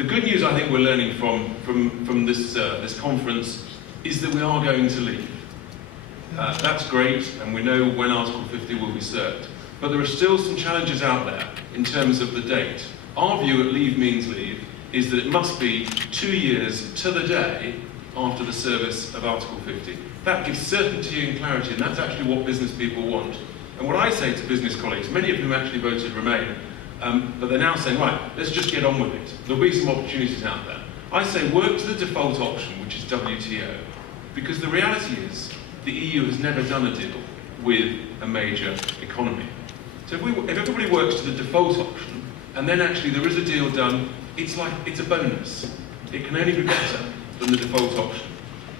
The good news I think we're learning from this conference is that we are going to leave. That's great, and we know when Article 50 will be served. But there are still some challenges out there in terms of the date. Our view at Leave Means Leave is that it must be 2 years to the day after the service of Article 50. That gives certainty and clarity, and that's actually what business people want. And what I say to business colleagues, many of whom actually voted Remain, but they're now saying, right, let's just get on with it. There'll be some opportunities out there. I say work to the default option, which is WTO, because the reality is the EU has never done a deal with a major economy. So if everybody works to the default option, and then actually there is a deal done, it's a bonus. It can only be better than the default option.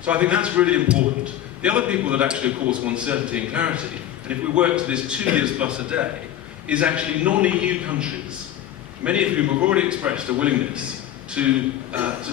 So I think that's really important. The other people that actually, of course, want certainty and clarity, and if we work to this 2 years plus a day, is actually non-EU countries, many of whom have already expressed a willingness to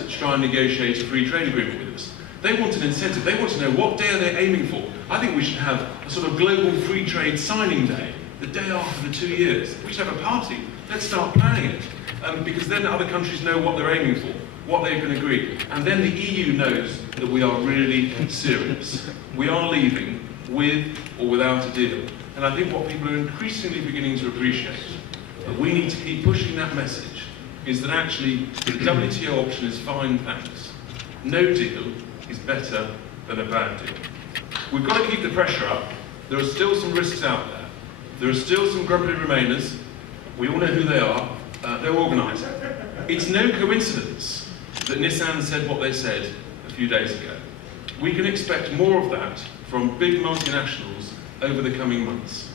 try and negotiate a free trade agreement with us. They want an incentive. They want to know what day are they aiming for. I think we should have a sort of global free trade signing day, the day after the 2 years. We should have a party. Let's start planning it. Because then other countries know what they're aiming for, what they can agree. And then the EU knows that we are really serious. We are leaving with or without a deal. And I think what people are increasingly beginning to appreciate, that we need to keep pushing that message, is that actually the WTO option is fine, thanks. No deal is better than a bad deal. We've got to keep the pressure up. There are still some risks out there. There are still some grumpy Remainers. We all know who they are. They're organised. It's no coincidence that Nissan said what they said a few days ago. We can expect more of that from big multinationals over the coming months.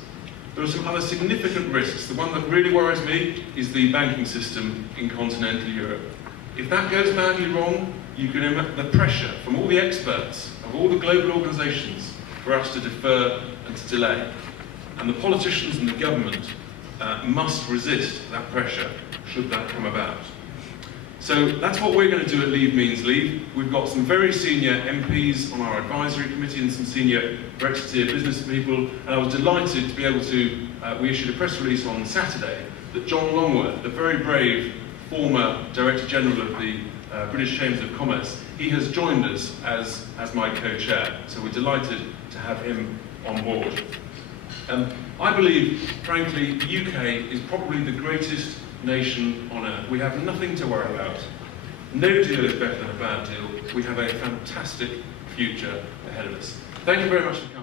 There are some other significant risks. The one that really worries me is the banking system in continental Europe. If that goes badly wrong, you can imagine the pressure from all the experts of all the global organisations for us to defer and to delay. And the politicians and the government must resist that pressure should that come about. So that's what we're going to do at Leave Means Leave. We've got some very senior MPs on our advisory committee and some senior Brexiteer business people, and I was delighted to be able to, we issued a press release on Saturday that John Longworth, the very brave former Director General of the British Chambers of Commerce, he has joined us as my co-chair, so we're delighted to have him on board. I believe, frankly, the UK is probably the greatest nation on earth. We have nothing to worry about. No deal is better than a bad deal. We have a fantastic future ahead of us. Thank you very much for coming.